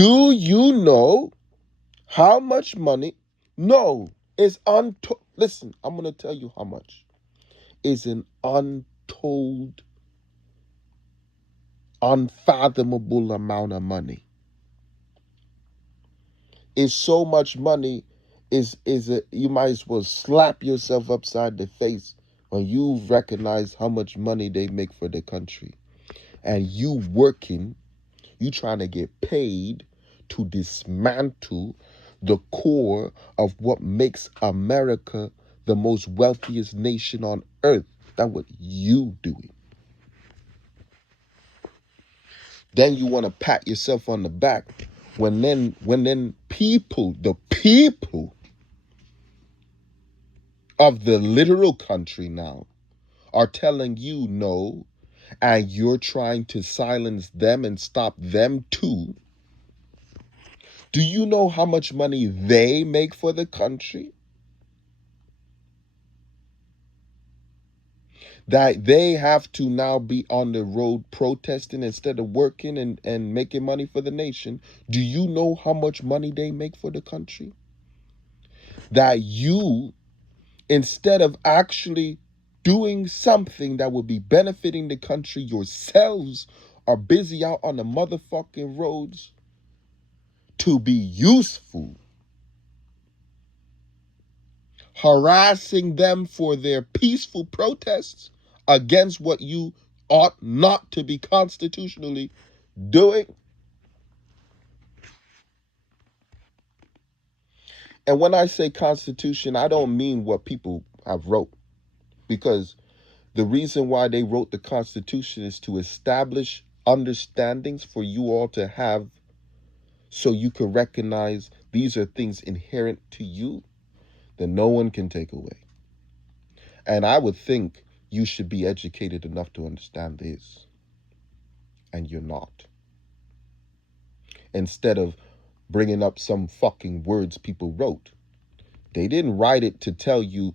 Do you know how much money? No, it's untold. Listen, I'm going to tell you how much. It's an untold, unfathomable amount of money. It's so much money. You might as well slap yourself upside the face when you recognize how much money they make for the country, and you working, you trying to get paid to dismantle the core of what makes America the most wealthiest nation on earth. That's what you doing. Then you want to pat yourself on the back when then the people of the literal country now are telling you no, and you're trying to silence them and stop them too. Do you know how much money they make for the country? That they have to now be on the road protesting instead of working and making money for the nation. Do you know how much money they make for the country? That you, instead of actually doing something that would be benefiting the country yourselves, are busy out on the motherfucking roads to be useful, harassing them for their peaceful protests against what you ought not to be constitutionally doing. And when I say constitution, I don't mean what people have wrote, because the reason why they wrote the constitution is to establish understandings for you all to have, so you can recognize these are things inherent to you that no one can take away. And I would think you should be educated enough to understand this, and you're not. Instead of bringing up some fucking words people wrote, they didn't write it to tell you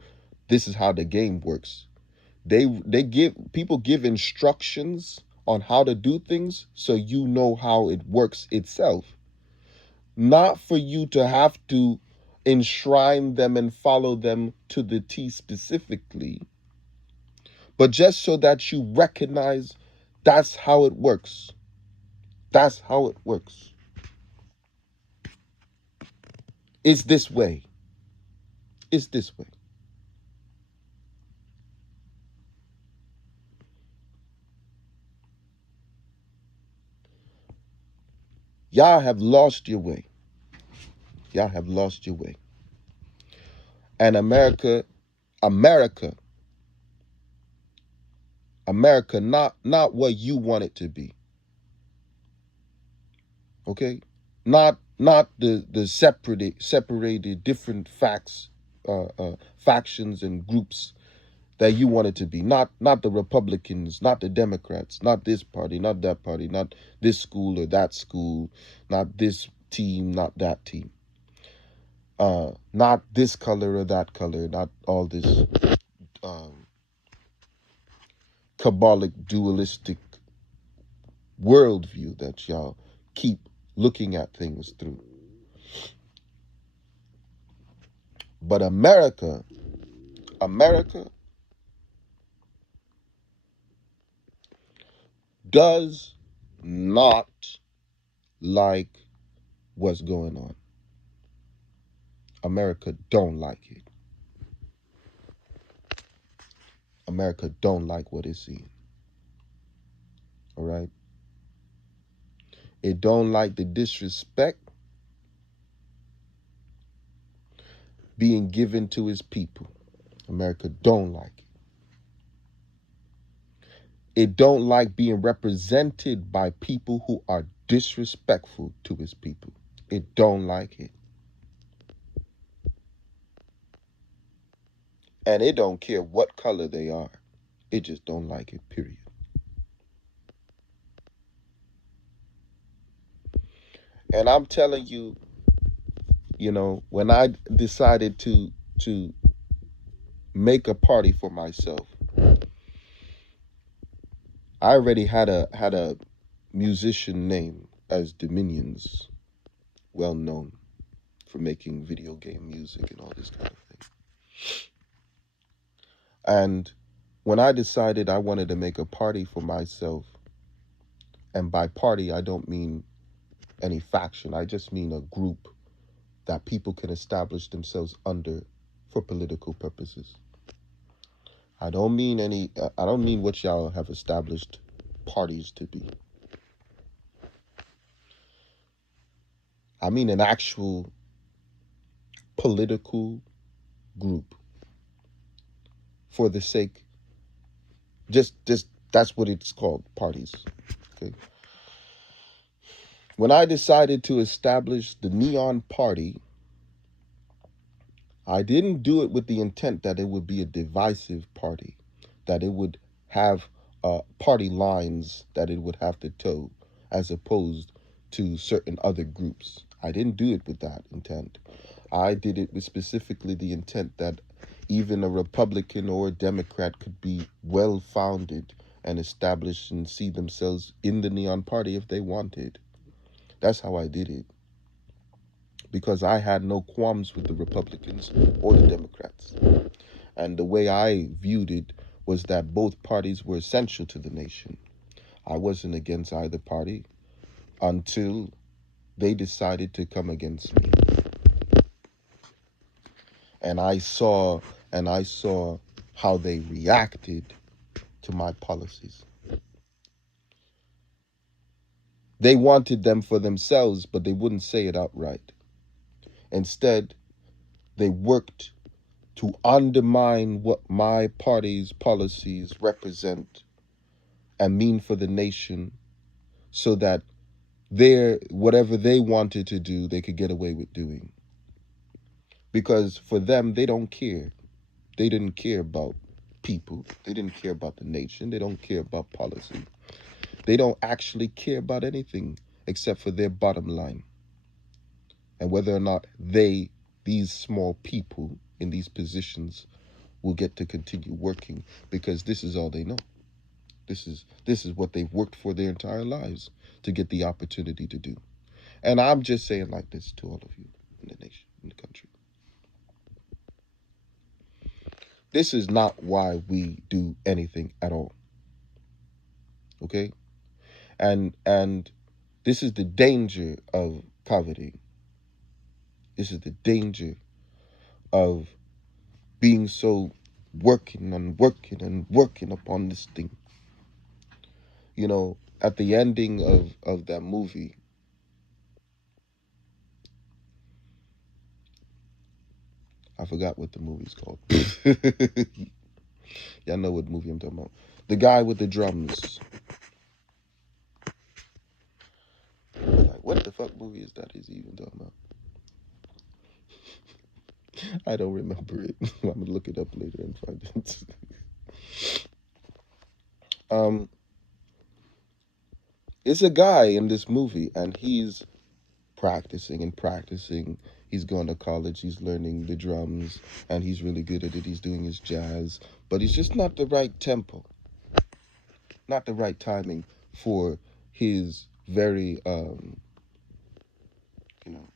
this is how the game works. They give instructions on how to do things so you know how it works itself, not for you to have to enshrine them and follow them to the T specifically, but just so that you recognize that's how it works. That's how it works. It's this way. It's this way. Y'all have lost your way. Y'all have lost your way. And America, not what you want it to be. Okay? Not the separated different factions and groups that you want it to be. Not the Republicans, not the Democrats, not this party, not that party, not this school or that school, not this team, not that team. Not this color or that color, not all this Kabbalic dualistic worldview that y'all keep looking at things through. But America does not like what's going on. America don't like it. America don't like what it's seeing. All right? It don't like the disrespect being given to its people. America don't like it. It don't like being represented by people who are disrespectful to its people. It don't like it. And it don't care what color they are. It just don't like it, period. And I'm telling you, when I decided to make a party for myself, I already had a musician name as Dominions. well known for making video game music and all this kind of thing. And when I decided I wanted to make a party for myself, and by party, I don't mean any faction, I just mean a group that people can establish themselves under for political purposes. I don't mean I don't mean what y'all have established parties to be. I mean an actual political group for the sake, just that's what it's called, parties. Okay. When I decided to establish the Neon Party, I didn't do it with the intent that it would be a divisive party, that it would have party lines that it would have to toe, as opposed to certain other groups. I didn't do it with that intent. I did it with specifically the intent that even a Republican or a Democrat could be well founded and establish and see themselves in the Neon Party if they wanted. That's how I did it. Because I had no qualms with the Republicans or the Democrats. And the way I viewed it was that both parties were essential to the nation. I wasn't against either party until they decided to come against me. And I saw how they reacted to my policies. They wanted them for themselves, but they wouldn't say it outright. Instead, they worked to undermine what my party's policies represent and mean for the nation, so that whatever they wanted to do, they could get away with doing. Because for them, they don't care. They didn't care about people. They didn't care about the nation. They don't care about policy. They don't actually care about anything except for their bottom line. And whether or not these small people in these positions, will get to continue working, because this is all they know. This is what they've worked for their entire lives to get the opportunity to do. And I'm just saying like this to all of you in the nation, in the country. This is not why we do anything at all. Okay? And this is the danger of coveting. This is the danger of being so working and working and working upon this thing. You know, at the ending of that movie, I forgot what the movie's called. Y'all know what movie I'm talking about. The guy with the drums. Like, what the fuck movie is that he's even talking about? I don't remember it. I'm gonna look it up later and find it. um, it's a guy in this movie, and he's practicing and practicing. He's going to college. He's learning the drums, and he's really good at it. He's doing his jazz, but he's just not the right tempo, not the right timing for his very, you know,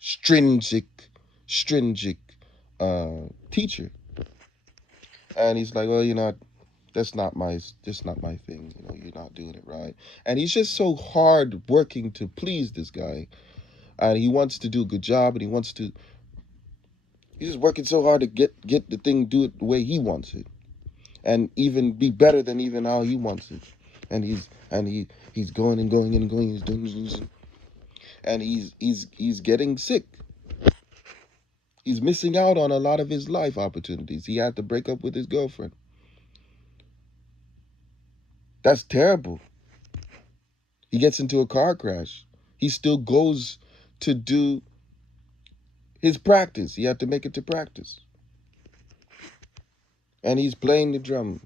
stringent teacher. And he's like, well, that's not my thing. You know, you're not doing it right. And he's just so hard working to please this guy, and he wants to do a good job, and he's just working so hard to get the thing, do it the way he wants it, and even be better than even how he wants it. And he's going and going and going. He's doing, and he's getting sick. He's missing out on a lot of his life opportunities. He had to break up with his girlfriend. That's terrible. He gets into a car crash. He still goes to do his practice. He had to make it to practice. And he's playing the drum.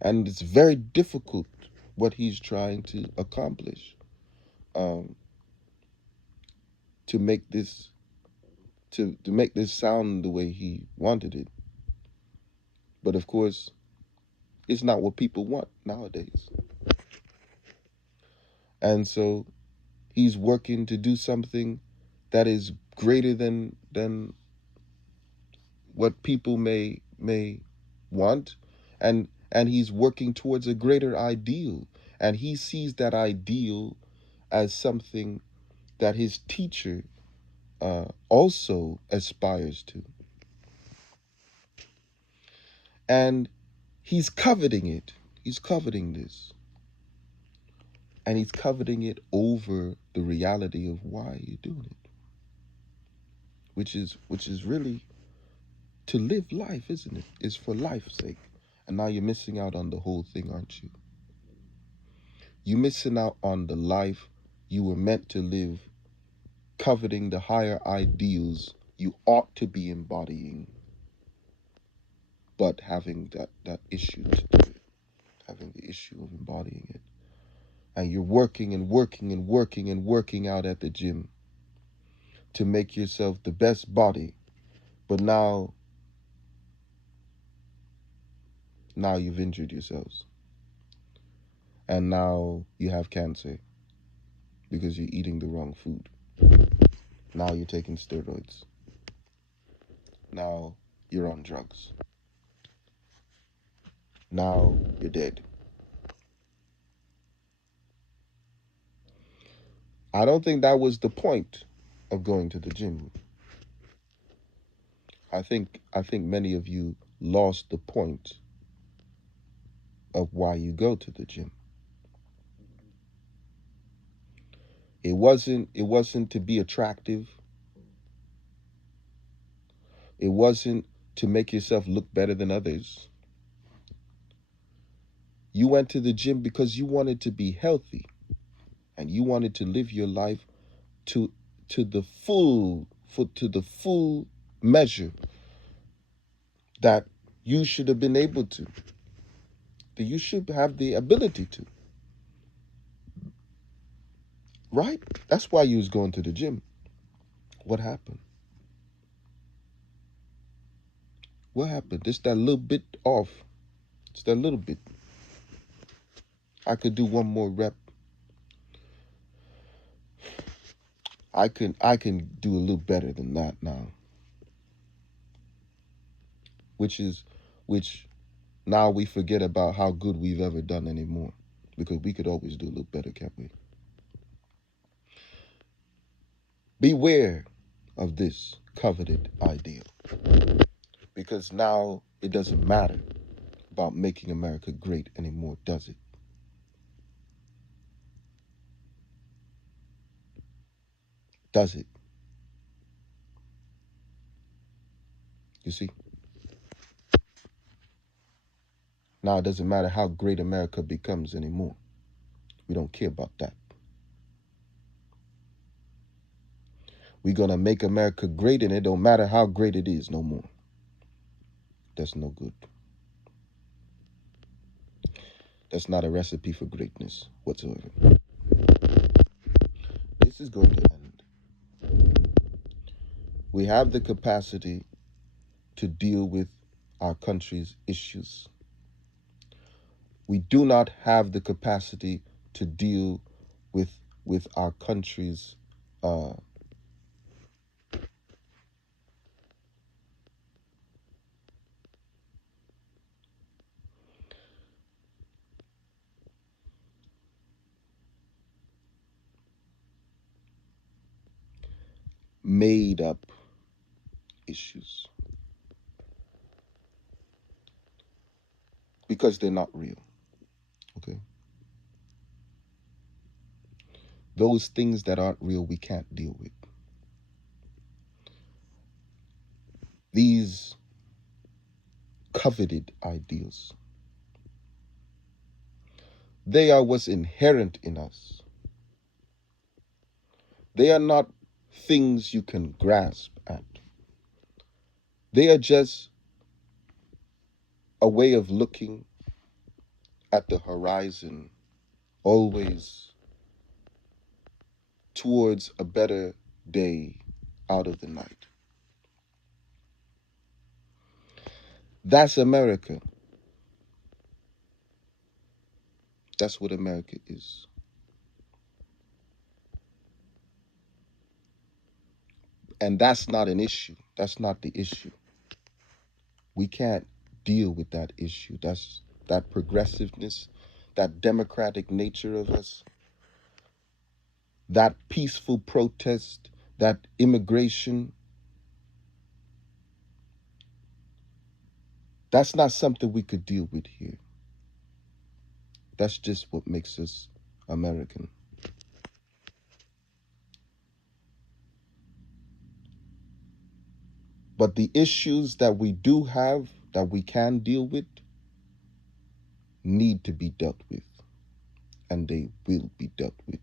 And it's very difficult what he's trying to accomplish, um, to make this to make this sound the way he wanted it. But of course, it's not what people want nowadays. And so He's working to do something that is greater than what people may want, and he's working towards a greater ideal, and he sees that ideal as something that his teacher also aspires to, and he's coveting it. He's coveting this, and he's coveting it over the reality of why you're doing it, which is really to live life, isn't it? It's for life's sake. And now you're missing out on the whole thing, aren't you? You're missing out on the life you were meant to live, coveting the higher ideals you ought to be embodying, but having that issue to do it, having the issue of embodying it. And you're working and working and working and working out at the gym to make yourself the best body, but now you've injured yourselves, and now you have cancer because you're eating the wrong food. Now you're taking steroids. Now you're on drugs. Now you're dead. I don't think that was the point of going to the gym. I think many of you lost the point of why you go to the gym. It wasn't to be attractive. It wasn't to make yourself look better than others. You went to the gym because you wanted to be healthy, and you wanted to live your life to to the full to the full measure that you should have been able to, that you should have the ability to. Right? That's why you was going to the gym. What happened? What happened? Just that little bit off. Just that little bit. I could do one more rep. I can do a little better than that now. Which now we forget about how good we've ever done anymore. Because we could always do a little better, can't we? Beware of this coveted ideal. Because now it doesn't matter about making America great anymore, does it? Does it? You see? Now it doesn't matter how great America becomes anymore. We don't care about that. We're going to make America great, and it don't matter how great it is no more. That's no good. That's not a recipe for greatness whatsoever. This is going to end. We have the capacity to deal with our country's issues. We do not have the capacity to deal with our country's made up issues, because they're not real. Okay? Those things that aren't real, we can't deal with. These coveted ideals, they are what's inherent in us. They are not things you can grasp at. They are just a way of looking at the horizon, always towards a better day out of the night. That's America. That's what America is. And that's not an issue. That's not the issue. We can't deal with that issue. That's that progressiveness, that democratic nature of us, that peaceful protest, that immigration. That's not something we could deal with here. That's just what makes us American. But the issues that we do have, that we can deal with, need to be dealt with, and they will be dealt with.